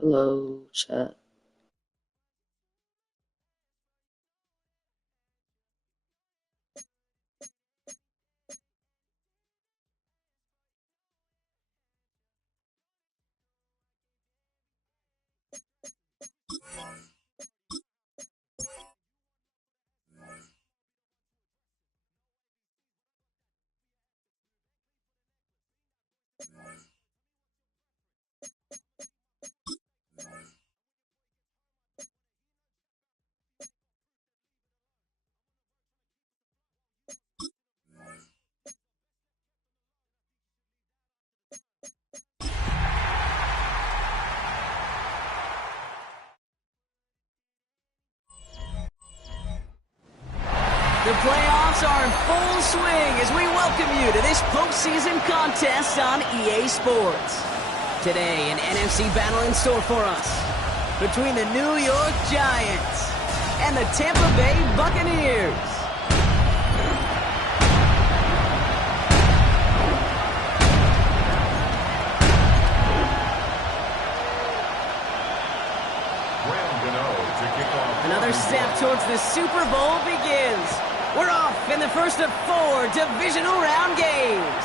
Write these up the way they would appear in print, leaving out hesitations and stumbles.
Hello, chat. The playoffs are in full swing as we welcome you to this postseason contest on EA Sports. Today, an NFC battle in store for us between the New York Giants and the Tampa Bay Buccaneers. Another step towards the Super Bowl begins. We're off in the first of 4 divisional round games.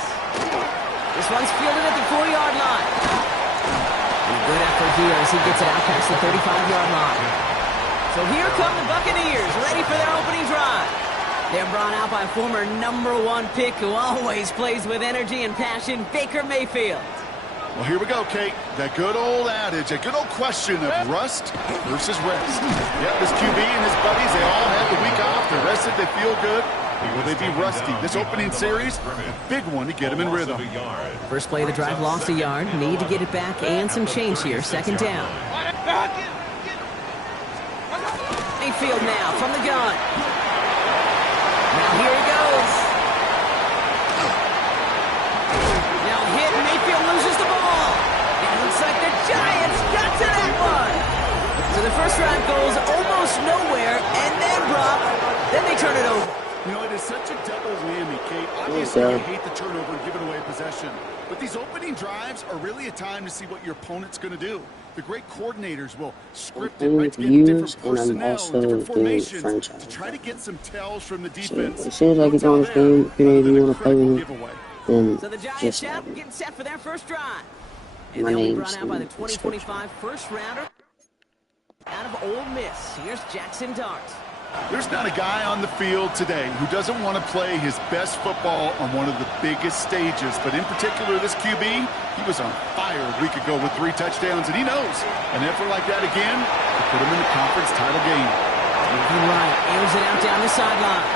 This one's fielded at the 4-yard line. And good effort here as he gets it out past the 35-yard line. So here come the Buccaneers, ready for their opening drive. They're brought out by former #1 pick who always plays with energy and passion, Baker Mayfield. Well, here we go, Kate. That good old adage, a good old question of rust versus rest. Yep, this QB and his buddies, they all had the week off. They're rested, they feel good. Will they be rusty? This opening series, a big one to get them in rhythm. First play of the drive lost a yard. Need to get it back and some change here. Second down. Mayfield now from the gun. Now here he goes. Now hit. Mayfield loses the ball. It looks like the Giants got to that one. So the first drive goes almost nowhere and then dropped. Then they turn it over. You know, it is such a double whammy, Kate. Obviously, you hate the turnover and giving away possession. But these opening drives are really a time to see what your opponent's going to do. The great coordinators will script it right to get different personnel and different formations to try to get some tells from the defense. So, as soon as I get on this game, if any of you want to play with me, then so the Giants just getting set for their first drive. And my they'll be name's brought out by the in the 2025 first rounder out of Ole Miss. Here's Jackson Dart. There's not a guy on the field today who doesn't want to play his best football on one of the biggest stages. But in particular, this QB, he was on fire a week ago with 3 touchdowns, and he knows an effort like that again could put him in the conference title game. You're right. Airs it out down the sideline.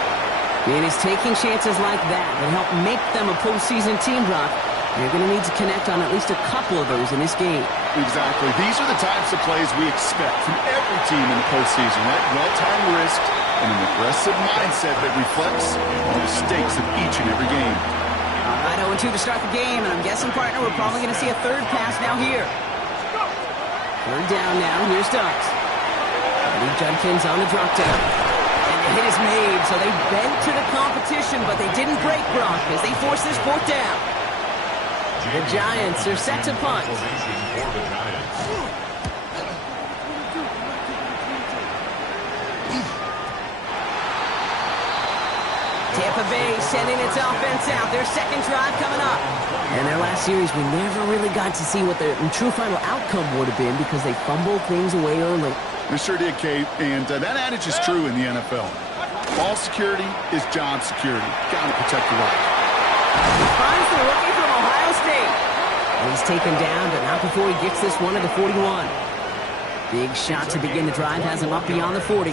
And it's taking chances like that help make them a postseason team, Brock. You're going to need to connect on at least a couple of those in this game. Exactly. These are the types of plays we expect from every team in the postseason. That well-timed risk and an aggressive mindset that reflects on the stakes of each and every game. All right, 0-2 to start the game, and I'm guessing, partner, we're probably going to see a third pass now here. Third down now. Here's Dart. Eddie Judkins on the drop down. And the hit is made, so they bent to the competition, but they didn't break, Brock, as they force this fourth down. The Giants are set to punt. Tampa Bay sending its offense out. Their second drive coming up. In their last series, we never really got to see what the true final outcome would have been because they fumbled things away early. They sure did, Kate, and that adage is true in the NFL. Ball security is job security. Got to protect the rock. Finds the rookie from Ohio State. He's taken down, but not before he gets this one to the 41. Big shot to begin the drive has him up beyond the 40.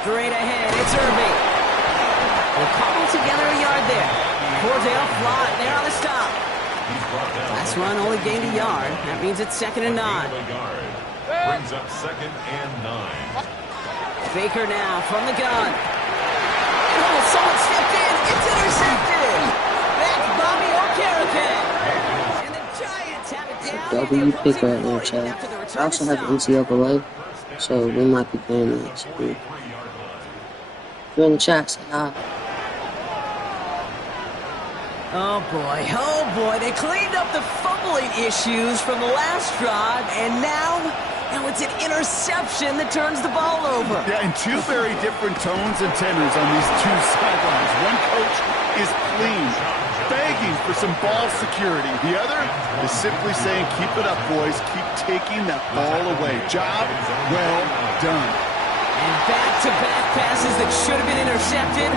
Straight ahead, it's Irving. They'll cobble together a yard there. Cordell Flott there on the stop. Last run only gained a yard. That means it's 2nd and 9. Brings up 2nd and 9. Baker now from the gun. Oh, someone stepped in. It's intercepted. That's Bobby Okereke. And the Giants have it down. W pick right there, chat. I also have NCAA, so we might be playing that. So if you're in the chat, say hi. Oh boy, they cleaned up the fumbling issues from the last drive, and now it's an interception that turns the ball over. Yeah, and two very different tones and tenors on these two sidelines. One coach is clean, begging for some ball security. The other is simply saying, keep it up, boys. Keep taking that ball away. Job well done. And back-to-back passes that should have been intercepted.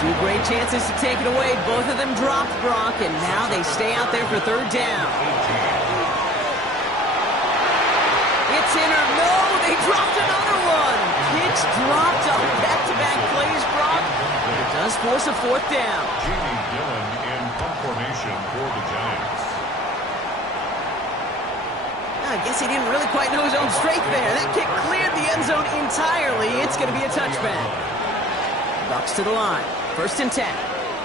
Two great chances to take it away. Both of them dropped, Brock, and now they stay out there for third down. It's in or no, they dropped another one. Kicks dropped on back-to-back plays, Brock. It does force a fourth down. Jamie Dillon in punt formation for the Giants. I guess he didn't really quite know his own strength there. That kick cleared the end zone entirely. It's going to be a touchback. Bucks to the line. 1st and 10.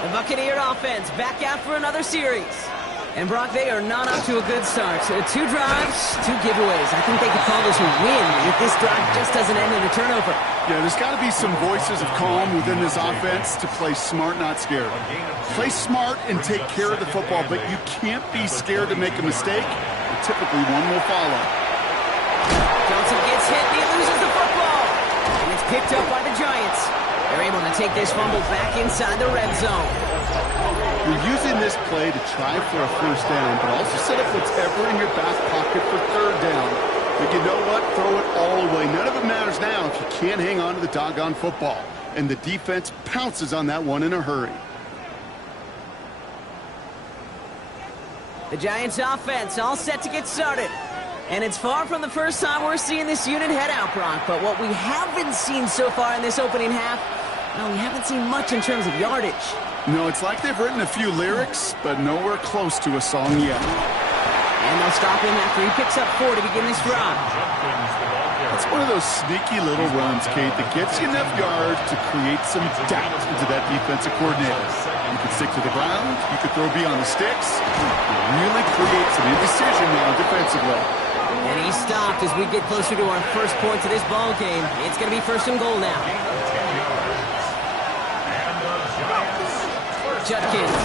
The Buccaneer offense back out for another series. And Brock, they are not up to a good start. So 2 drives, 2 giveaways. I think they could call this a win if this drive just doesn't end in a turnover. Yeah, there's got to be some voices of calm within this offense to play smart, not scared. Play smart and take care of the football, but you can't be scared to make a mistake. Typically, one will follow. Johnson gets hit, and he loses the football. And it's picked up by the Giants. They're able to take this fumble back inside the red zone. You're using this play to try for a first down, but also set up whatever in your back pocket for third down. But you know what? Throw it all away. None of it matters now if you can't hang on to the doggone football. And the defense pounces on that one in a hurry. The Giants offense all set to get started. And it's far from the first time we're seeing this unit head out, Brock. But what we haven't seen so far in this opening half, well, we haven't seen much in terms of yardage. No, it's like they've written a few lyrics, but nowhere close to a song yet. And they'll stop him after he picks up 4 to begin this drive. That's one of those sneaky little runs, Kate, that gets you enough yards to create some doubt into that defensive coordinator. You can stick to the ground, you can throw beyond the sticks, really create some indecision now defensively. And he stopped as we get closer to our first points of this ball game. It's going to be 1st and goal now. Judkins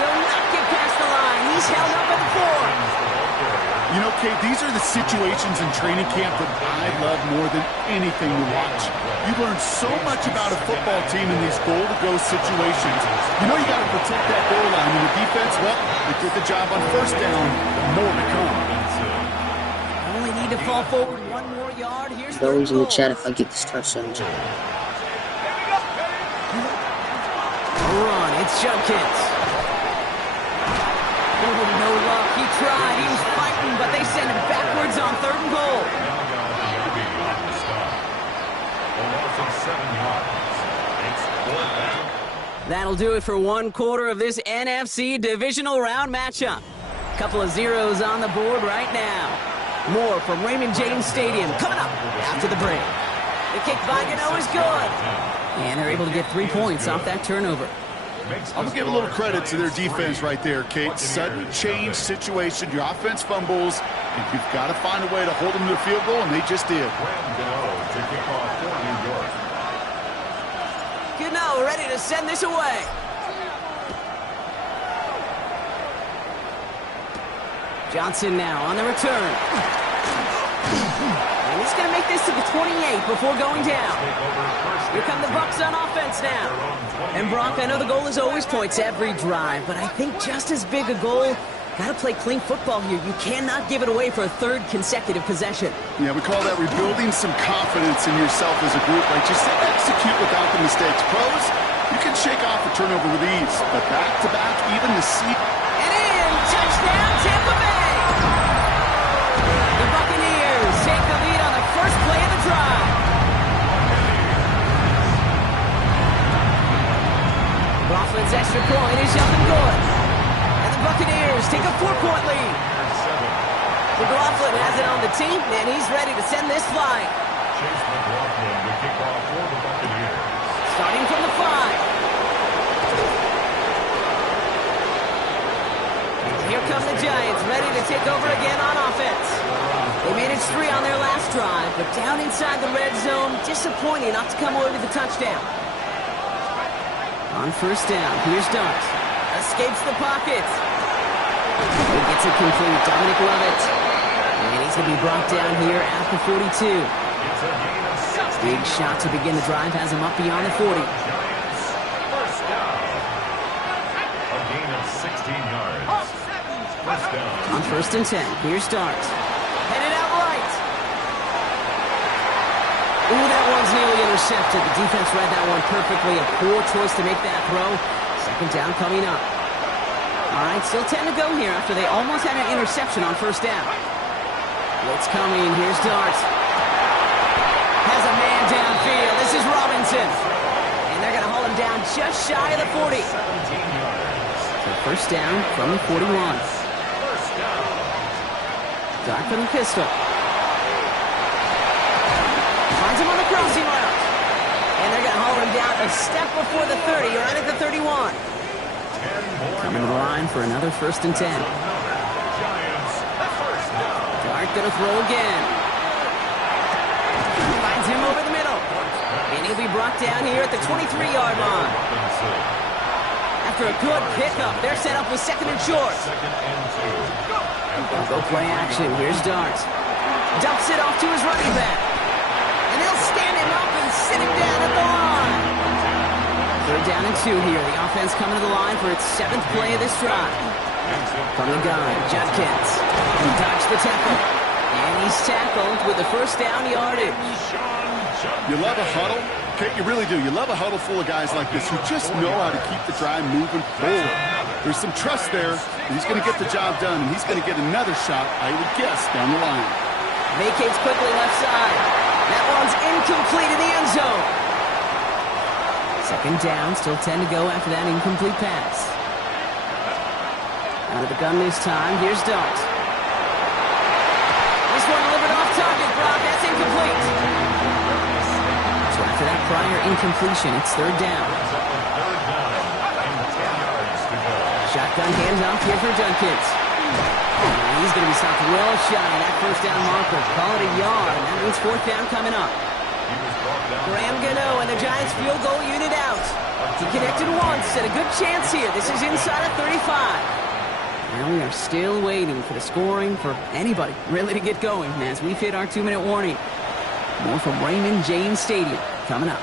will not get past the line. He's held up at the 4. You know, Kate, these are the situations in training camp that I love more than anything to watch. You learn so much about a football team in these goal-to-go situations. You know you got to protect that goal line. And the defense, well, they did the job on first down. More to come. Only need to fall forward 1 more yard. Here's Those in the chat if I get this touchdown. Run, it's Judkins. No luck, he tried, he was fighting, but they send him backwards on 3rd and goal. That'll do it for 1 quarter of this NFC divisional round matchup. Couple of zeros on the board right now. More from Raymond James Stadium coming up after the break. The kick by Gano is good. And they're able to get 3 points off that turnover. I'll give a little credit to their defense right there, Kate. Sudden change situation, your offense fumbles, and you've got to find a way to hold them to a field goal, and they just did. Gano ready to send this away. Johnson now on the return. And he's going to make this to the 28 before going down. Here come the Bucks on offense now. And Brock, I know the goal is always points every drive, but I think just as big a goal, got to play clean football here. You cannot give it away for a 3rd consecutive possession. Yeah, we call that rebuilding some confidence in yourself as a group. Like, just execute without the mistakes. Pros, you can shake off a turnover with ease, but back-to-back, even the seat. And in, touchdown, Tampa Bay! The Buccaneers take the lead on the first play of the drive. Rothman's extra point is up and good. And the Buccaneers take a 4-point lead. McLaughlin has it on the team, and he's ready to send this flying. Chase McLaughlin will kick off for the Buccaneers. Starting from the 5. Here come the Giants, ready to take over again on offense. They managed 3 on their last drive, but down inside the red zone, disappointing not to come away with the touchdown. On 1st down, here's Dart. Escapes the pocket. He gets it complete. Dominic Lovett. And he's going to be brought down here at the 42. Big shot to begin the drive has him up beyond the 40. First down. A gain of 16 yards. First down. On 1st and 10, here's Dart. Headed out right. Ooh, that one's nearly intercepted. The defense read that one perfectly. A poor choice to make that throw. 2nd down coming up. All right, still 10 to go here after they almost had an interception on 1st down. Blitz coming. Here's Dart. Has a man downfield. This is Robinson. And they're going to haul him down just shy of the 40. So 1st down from the 41. Dart for the pistol. Finds him on the crossing route. And they're going to haul him down a step before the 30, right at the 31. Coming to the line for another 1st and 10. Dart going to throw again. Finds him over the middle. And he'll be brought down here at the 23-yard line. After a good pickup, they're set up with 2nd and short. Go play action. Here's Dart. Dumps it off to his running back. And they'll stand him up and sit him down at the line. 3rd down and 2 here. The offense coming to the line for its 7th play of this drive. From the gun, Judkins. He dodged the tackle. And he's tackled with the 1st down yardage. You love a huddle? Okay, you really do. You love a huddle full of guys like this who just know how to keep the drive moving forward. There's some trust there. He's going to get the job done, and he's going to get another shot, I would guess, down the line. Vacates quickly left side. That one's incomplete in the end zone. 2nd down, still 10 to go after that incomplete pass. Out of the gun this time, here's Dart. This one delivered off target, Brock. That's incomplete. So after that prior incompletion, it's 3rd down. Shotgun handoff here for Judkins. He's going to be stopped well shy of that 1st down marker. Call it a yard, and that means 4th down coming up. Graham Gano and the Giants field goal unit out. He connected once and a good chance here. This is inside of 35. Now we are still waiting for the scoring for anybody really to get going as we've hit our 2-minute warning. More from Raymond James Stadium coming up.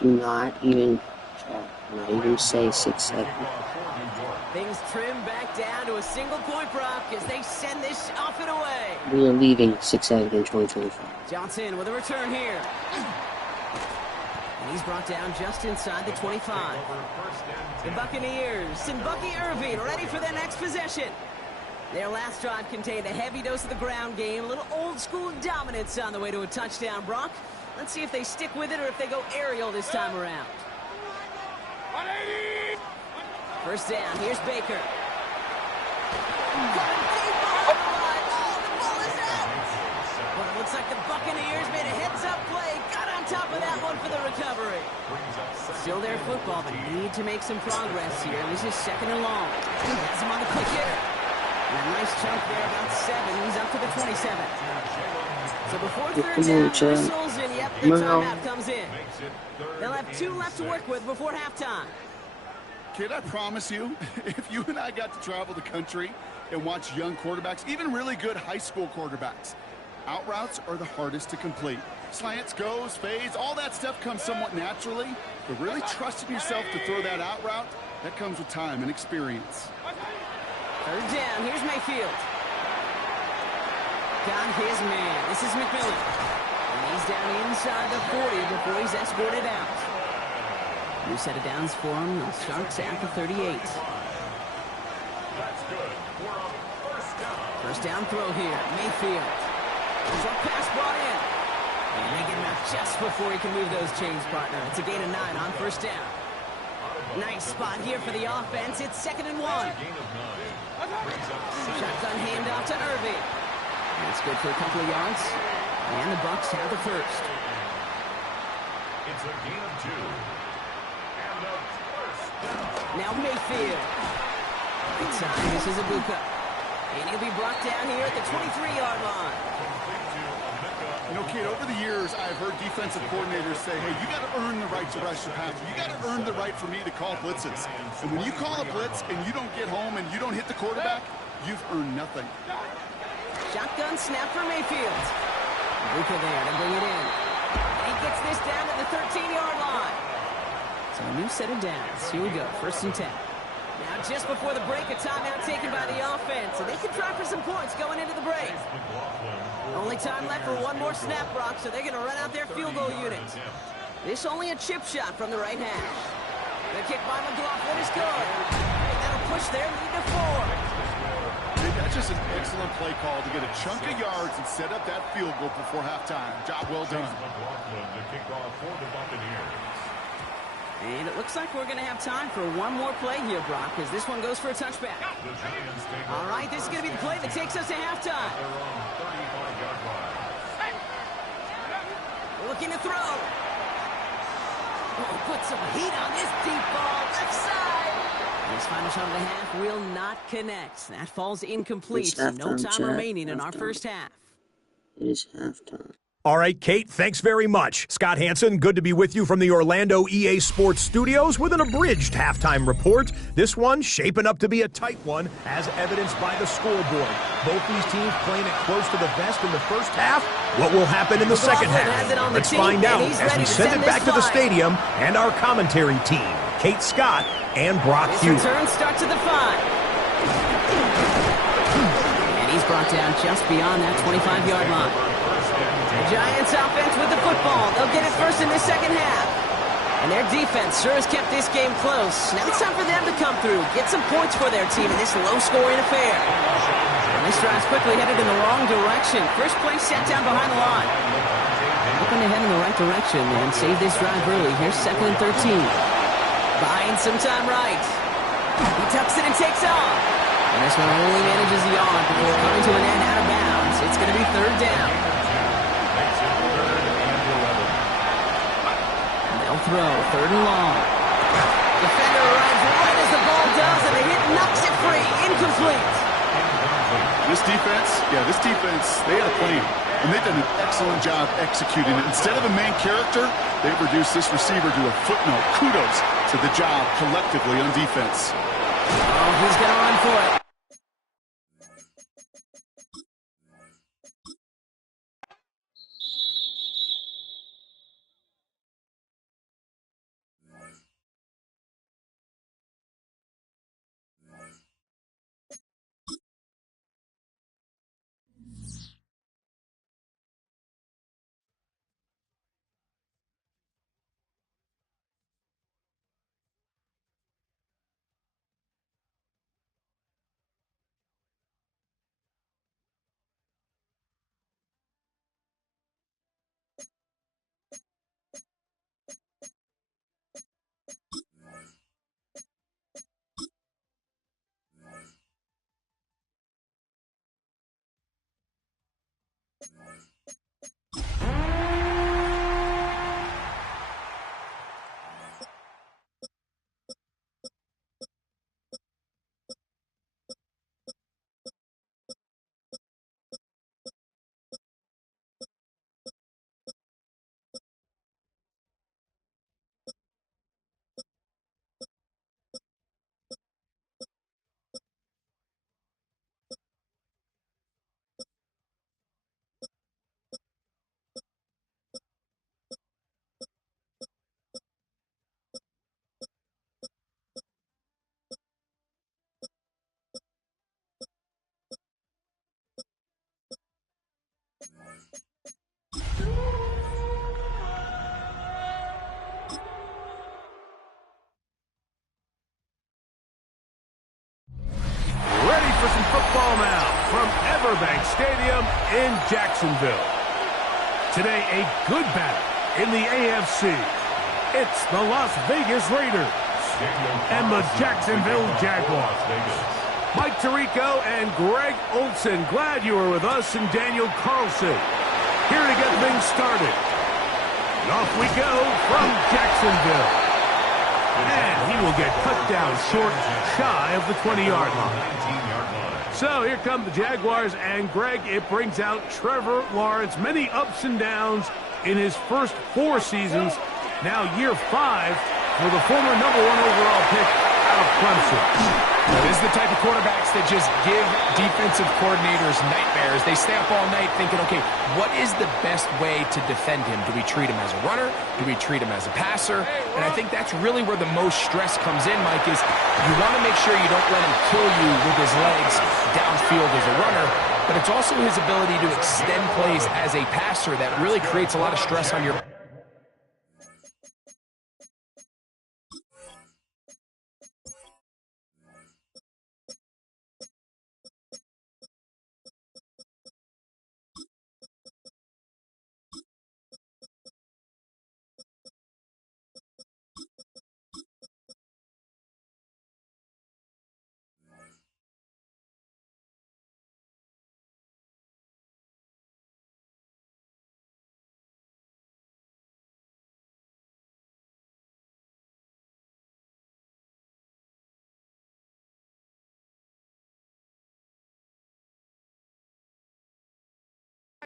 Do not even say 6 seconds. Things trim back down to a single point, Brock, as they send this off and away. We are leaving 6 seconds in 2025. Johnson with a return here. And he's brought down just inside the 25. The Buccaneers and Bucky Irving ready for their next possession. Their last drive contained a heavy dose of the ground game, a little old-school dominance on the way to a touchdown, Brock. Let's see if they stick with it or if they go aerial this time around. 1st down, here's Baker. Coming deep on the line. Oh, the ball is out. Well, it looks like the Buccaneers made a heads-up play. Got on top of that one for the recovery. Still their football, but need to make some progress here. This is 2nd and long. Has him on the quick hitter. And a nice chunk there, about 7. He's up to the 27. So before 3rd down, whistles, and yep, the timeout comes in. They'll have 2 left to work with before halftime. Kid, I promise you, if you and I got to travel the country and watch young quarterbacks, even really good high school quarterbacks, out routes are the hardest to complete. Slants, goes, fades, all that stuff comes somewhat naturally, but really trusting yourself to throw that out route, that comes with time and experience. 3rd down, here's Mayfield. Got his man. This is McMillan. And he's down inside the 40 before he's escorted out. New set of downs for him. The Sharks at the 38. That's good. We're on 1st down. 1st down throw here. Mayfield. Short pass brought in. And they get him out just before he can move those chains, partner. It's a gain of 9 on 1st down. Nice spot here for the offense. It's 2nd and 1. Shotgun handoff to Irving. That's good for a couple of yards. And the Bucs have the 1st. It's a gain of 2. And a 1st down. Now Mayfield. This is Ibuka. And he'll be brought down here at the 23-yard line. You know, Kate, over the years, I've heard defensive coordinators say, hey, you got to earn the right to rush the passer. You got to earn the right for me to call blitzes. And when you call a blitz and you don't get home and you don't hit the quarterback, you've earned nothing. Shotgun snap for Mayfield. Ibuka there to bring it in. And he gets this down to the 13-yard line. So a new set of downs. Here we go, 1st and 10. Now just before the break, a timeout taken by the offense. So they can try for some points going into the break. Only time left for one more snap, Brock, so they're going to run out their field goal unit. This only a chip shot from the right hash. The kick by McLaughlin is good. And that'll push their lead to 4. That's just an excellent play call to get a chunk of yards and set up that field goal before halftime. Job well done. And it looks like we're going to have time for one more play here, Brock, as this one goes for a touchback. All right, this is going to be the play that takes us to halftime. Looking to throw. Oh, put some heat on this deep ball, left side. This final shot of the half will not connect. That falls incomplete. No time remaining in our first half. It is halftime. All right, Kate, thanks very much. Scott Hansen, good to be with you from the Orlando EA Sports Studios with an abridged halftime report. This one shaping up to be a tight one, as evidenced by the scoreboard. Both these teams playing it close to the vest in the first half. What will happen in the second half? Let's find out as we send it back to the stadium and our commentary team, Kate Scott and Brock Hughes. This return starts at the 5. And he's brought down just beyond that 25-yard line. The Giants offense with the football. They'll get it first in the second half. And their defense sure has kept this game close. Now it's time for them to come through, get some points for their team in this low-scoring affair. And this drive's quickly headed in the wrong direction. First play set down behind the line. Hoping to head in the right direction and save this drive early. Here's 2nd and 13. Buying some time right. He tucks it and takes off. And this one only manages the yard before coming to an end out of bounds. It's going to be 3rd down. Throw, 3rd and long. Defender arrives right as the ball does, and the hit knocks it free. Incomplete. This defense, they had a plan, and they've done an excellent job executing it. Instead of a main character, they've reduced this receiver to a footnote. Kudos to the job collectively on defense. Oh, he's going to run for it. Stadium in Jacksonville. Today, a good battle in the AFC. It's the Las Vegas Raiders and the Jacksonville Jaguars. Mike Tirico and Greg Olson, glad you were with us, and Daniel Carlson here to get things started. And off we go from Jacksonville. And he will get cut down short, shy of the 20-yard line. So here come the Jaguars, and Greg, it brings out Trevor Lawrence. Many ups and downs in his first 4 seasons. Now year 5 for the former #1 overall pick out of Clemson. This is the type of quarterbacks that just give defensive coordinators nightmares. They stay up all night thinking, okay, what is the best way to defend him? Do we treat him as a runner? Do we treat him as a passer? And I think that's really where the most stress comes in, Mike, is you want to make sure you don't let him kill you with his legs downfield as a runner, but it's also his ability to extend plays as a passer that really creates a lot of stress on your...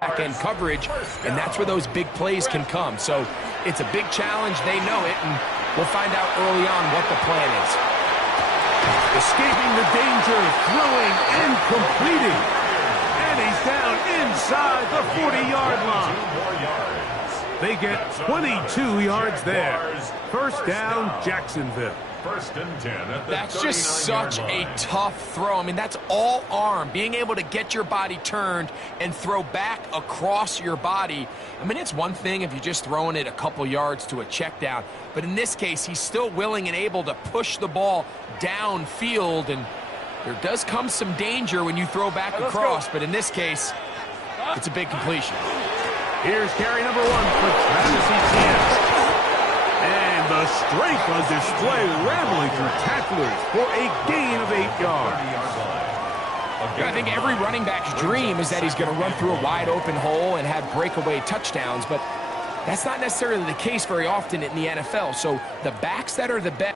back-end coverage, and that's where those big plays can come. So it's a big challenge. They know it, and we'll find out early on what the plan is. Escaping the danger, throwing and completing. And he's down inside the 40-yard line. They get 22 yards there. First down, Jacksonville. First and 10 at the That's just such a tough throw. I mean, that's all arm. Being able to get your body turned and throw back across your body. I mean, it's one thing if you're just throwing it a couple yards to a check down. But in this case, he's still willing and able to push the ball downfield. And there does come some danger when you throw back across. But in this case, it's a big completion. Here's carry number 1 for Travis Etienne. And the strength on display, rambling through tacklers for a gain of 8 yards. Yeah, I think every running back's dream is that he's going to run through a wide open hole and have breakaway touchdowns, but that's not necessarily the case very often in the NFL. So the backs that are the best.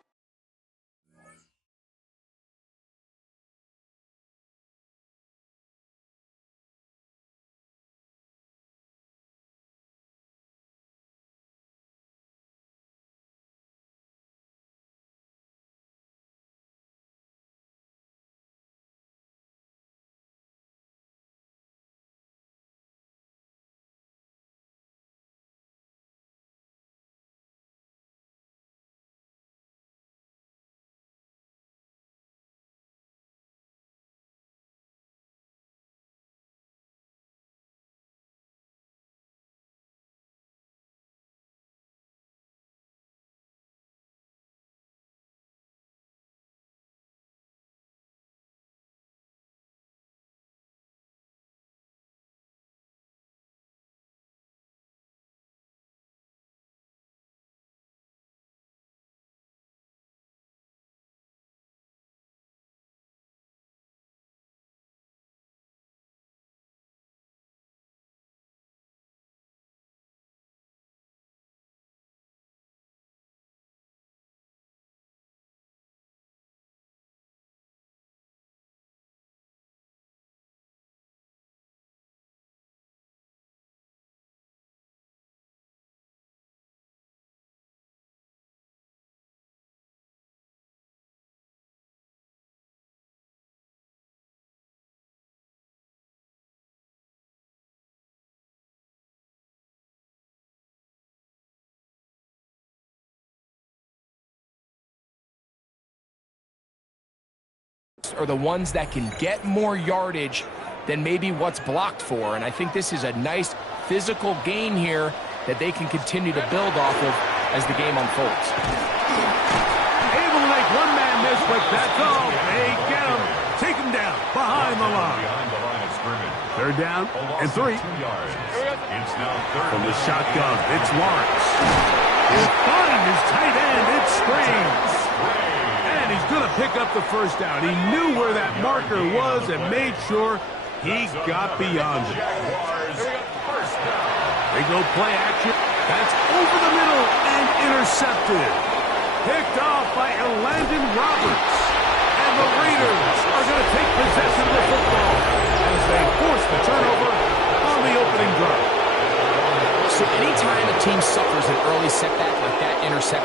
Are the ones that can get more yardage than maybe what's blocked for. And I think this is a nice physical gain here that they can continue to build off of as the game unfolds. Able to make one man miss, but that's all. They get him. Take him down behind the line. Third down and 3. From the shotgun, it's Lawrence. He'll find his tight end. It springs. And he's going to pick up the first down. He knew where that marker was and made sure he got beyond it. They go play action. That's over the middle and intercepted. Picked off by Landon Roberts. And the Raiders are going to take possession of the football as they force the turnover on the opening drive. So anytime a team suffers an early setback like that interception,